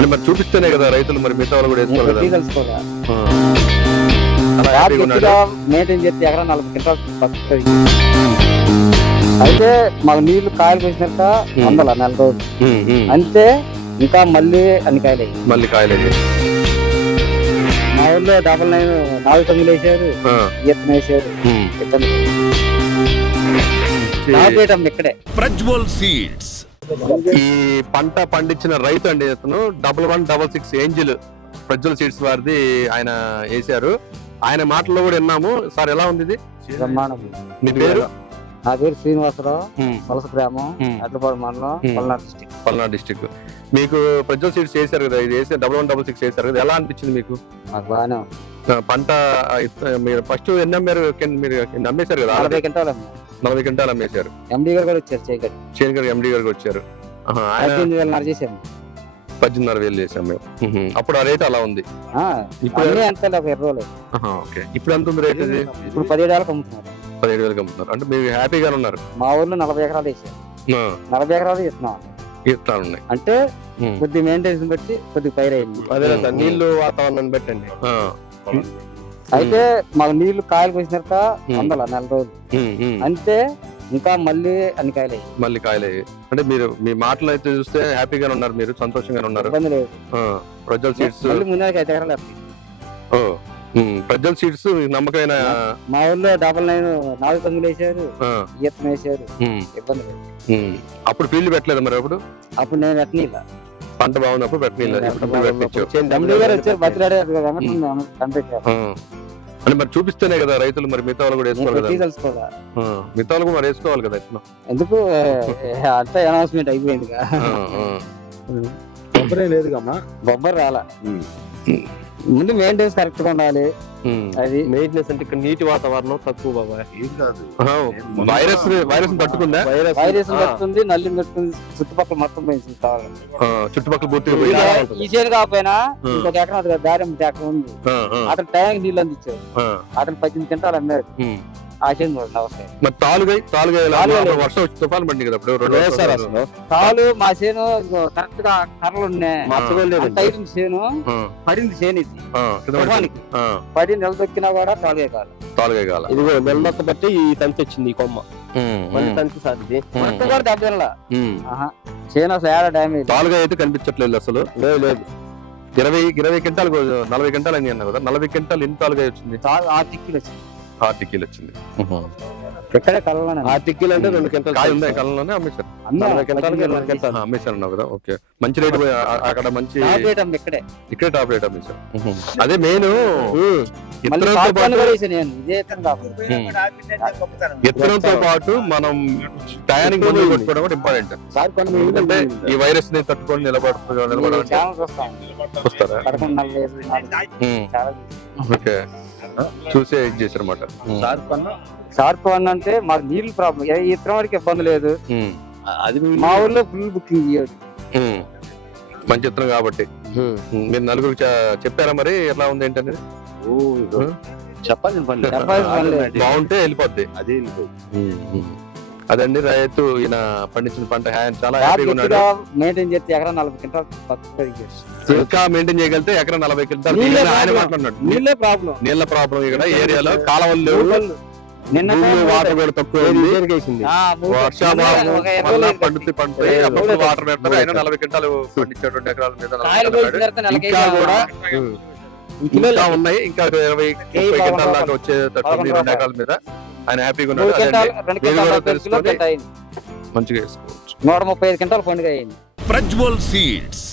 అంటే మరి చూపిస్తేనే కదా రైతులు మరి మిగతా వాళ్ళు కూడా వేసుకోవాలి కదా. తెలుసుకోగా ఆ. అలా హ్యాపీగా ఉన్నాడు మెయింటైన్ చేస్తే ఎకరా నలభై క్వింటాల్ బతుకుతుంది. అయితే మాకు నీళ్ళు కాయలు పోసినాక Hmm. వందల నెల రోజులు. ఉమ్, ఉమ్. అంతే ఇంకా మళ్ళీ అన్ని కాయలు. అయ్యాయి. మళ్ళీ కాయలేదు మా ఊళ్ళో డబల్ నైన్ నాలుగు తొమ్మిది వేసారు. ఆ, ఈతను వేసారు. ఉమ్. ఇతను ఇక్కడే. ప్రజ్వల్ సీడ్స్. ఈ పంట పండించిన రైతు అండి అతను double one double six angel Prajwal seeds వారిది ఆయన వేశారు. ఆయన మాటల్లో కూడా విన్నాము. సార్ ఎలా ఉంది ఇది? మీ పేరు? నా పేరు శ్రీనివాసరావు. వలస గ్రామం. అట్లపాడు మండలం. పల్నాడు డిస్టిక్. పల్నాడు డిస్టిక్. మీకు ప్రజ్వల్ సీడ్స్ చేశారు కదా ఇది వేసి డబల్ వన్ డబల్ సిక్స్ చేశారు కదా ఎలా అనిపించింది మీకు? మాకు బాగానే పంట మీరు ఫస్ట్ ఎన్ని అమ్మారు మీరు కింద అమ్మేశారు కదా నలభై క్వింటాలు నలభై క్వింటాలు అమ్మేశారు ఎండి గారు కూడా వచ్చారు చేయగలి చేను గారు ఎండి గారికి వచ్చారు. ఆహా, ఆయన పద్దెనిమిది చేసాము పద్దెనిమిదిన్నర వేలు చేసాం మేము. ఉహు. అప్పుడు ఆ రేట్ అలా ఉంది. ఆ, ఇప్పుడు అన్నీ అంతే ఒక ఇరవై రోజులు. ఆహా, ఓకే. ఇప్పుడు ఎంత ఉంది రేట్ ఇది ఇప్పుడు పదిహేడు వేలకు అమ్ముతున్నారు. పదిహేడు వేలకు అమ్ముతున్నారు. అంటే మీరు హ్యాపీగానే ఉన్నారు. మా ఊర్లో నలభై ఎకరాలు వేసారు ఆ, నలభై ఎకరాలు ఇస్తున్నాం ఇత్తనాలు ఉన్నాయి. అంటే ఉమ్. కొద్ది మెయింటెనెన్స్ బట్టి కొద్ది పైరు అయింది. అదే నీళ్ళు వాతావరణాన్ని పెట్టండి అయితే మాకు నీళ్ళు కాయలు Hmm. వందల నెల రోజులు. అంతే ఇంకా మళ్ళీ అన్ని కాయలు. మళ్ళీ కాయలే. అంటే మీరు మీ మాటలు అయితే చూస్తే హ్యాపీగానే ఉన్నారు మీరు సంతోషంగానే ఉన్నారు. ప్రజల్ ఎకరాలు వస్తాయి ప్రజల్ సీడ్స్ నమ్మకమైన మా ఊర్లో డబల్ నైన్ నాలుగు తొమ్మిది వేసారు ఈతను వేసారు. ఇబ్బంది లేదు. అప్పుడు ఫీల్డ్ పెట్టలేదు మరి అప్పుడు? అప్పుడు నేను ఎట్నీలా పంట బాగున్నప్పుడు కనిపెట్టారు. ఆ. అంటే మరి చూపిస్తేనే కదా రైతులు మరి మిగతా వాళ్ళు కూడా వేసుకోవాలి కదా. ఆ, మిగతా వాళ్ళు కూడా మరి వేసుకోవాలి కదా ఎందుకు? అంతా అనౌన్స్మెంట్ అయిపోయింది ఆ. కొబ్బరి లేదుగమ్మా బొబ్బర్ రాలా. ముందు మెయింటెనెన్స్ కరెక్ట్గా ఉండాలి. అది మెయింటెనెన్స్ అంటే ఇక్కడ నీటి వాతావరణం తక్కువ బాబా. ఏం కాదు. వైరస్ వైరస్ తట్టుకుందా? వైరస్ వైరస్ తట్టుకుంది నల్లిని తట్టుకుంది చుట్టుపక్కల మొత్తం పెంచింది కావాలి. ఆ, చుట్టుపక్కల పూర్తిగా ఈ చేను కాకపోయినా. ఇంకొక ఎకరం అది దారి ఎకరం ఉంది. అతను టైంకి నీళ్ళు అందించారు. అతను పద్దెనిమిది గంటలు అమ్మారు ఉమ్. ఆ చేను చూడండి అవసరం మరి తాలుగై తాలుగై ఎలా? తాలుగై లేదు. వర్షం వచ్చి తుఫాన్ పడింది కదా ఇప్పుడు రెండు వేస్తారు రోజులు. అసలు. కాలు మా చేను కరెక్ట్గా కర్రలు ఉన్నాయి. చేను పడింది చేను ఇది. తుఫానికి. పడి నిలదొక్కినా కూడా తాగే కాదు. తాలుగై కాల. ఇది మెల్లొక్క బట్టి ఈ తంతి వచ్చింది ఈ కొమ్మ. మళ్ళీ తంతి కూడా దెబ్బతినలా చేను అసలు ఏడా డ్యామేజ్ తాలుగై అయితే కనిపించట్లేదు అసలు. లేదు లేదు. ఇరవై ఇరవై క్వింటాలు నలభై క్వింటాలు అని అన్నా కదా నలభై క్వింటాలు ఎన్ని తాలుగా వచ్చింది? ఆ టిక్కీలు వచ్చింది ఆర్టికల్ వచ్చింది ఎక్కడే? కలలోనే ఆ టిక్కీలు అంటే రెండు గంటలు కాయ ఉందా కళ్ళలోనే అమ్మేశారు. రెండు అన్నావు కదా ఓకే. మంచి రేటు అక్కడ మంచి ఇక్కడే. టాప్ రేట్ అమ్మేశారు. అదే మెయిన్ పాల్పొని పాటు మనం టయానికి మందులు కొట్టుకోవడం కూడా ఇంపార్టెంట్ ఎందుకంటే ఈ వైరస్ని తట్టుకొని నిలబడు నిలబడాలంటే వస్తారా? ఓకే. చూసే ఇది చేశారు అనమాట షార్ప్ వన్? అంటే మాకు నీళ్ళు ప్రాబ్లం ఇతరం వరకు ఇబ్బంది లేదు. అది మా ఊర్లో ఫుల్ బుకింగ్ మంచి ఇత్తనం కాబట్టి. మీరు నలుగురు చెప్పారా మరి? ఎట్లా ఉంది ఏంటనేది? చెప్పాలి పని లేదు. చెప్పాల్సిన పని లేదు. బాగుంటే వెళ్ళిపోద్ది. అదే అదండి రైతు ఈయన పండించిన పంట చాలా హ్యాపీగా ఉన్నాడు. మెయింటైన్ చేస్తే ఎకరా నలభై క్వింటాల్. ఇంకా మెయింటైన్ చేయగలిగితే ఎకరా నలభై నీళ్ళే తీయాలని ఆయన ప్రాబ్లం. మాట్లాడినాడు. నీళ్ళే ప్రాబ్లం నీళ్ళ ప్రాబ్లం ఇక్కడ ఏరియాలో కాలువలు లేవు. నిన్న వాటర్ కూడా తక్కువ ఉంది. ఆ, మూడు- వర్షాభావం ఒక పండుతుంది లేదు. అప్పుడు వాటర్ పెడతారు. లేదు. నలభై క్వింటాలు పండించాడు రెండు ఎకరాల మీద నలభై కాయలు నెలకి ఇంకా కూడా. ఇంకా ఉన్నాయి ఇంకా ఇరవై ముప్పై క్వింటాల దాకా ఎకరాల మీద. ఆయన హ్యాపీగా ఉన్నాడు. మంచిగా వేసుకోవచ్చు. నూట ముప్పై ఐదు పండుగ అయింది. ప్రజ్వల్ సీడ్స్.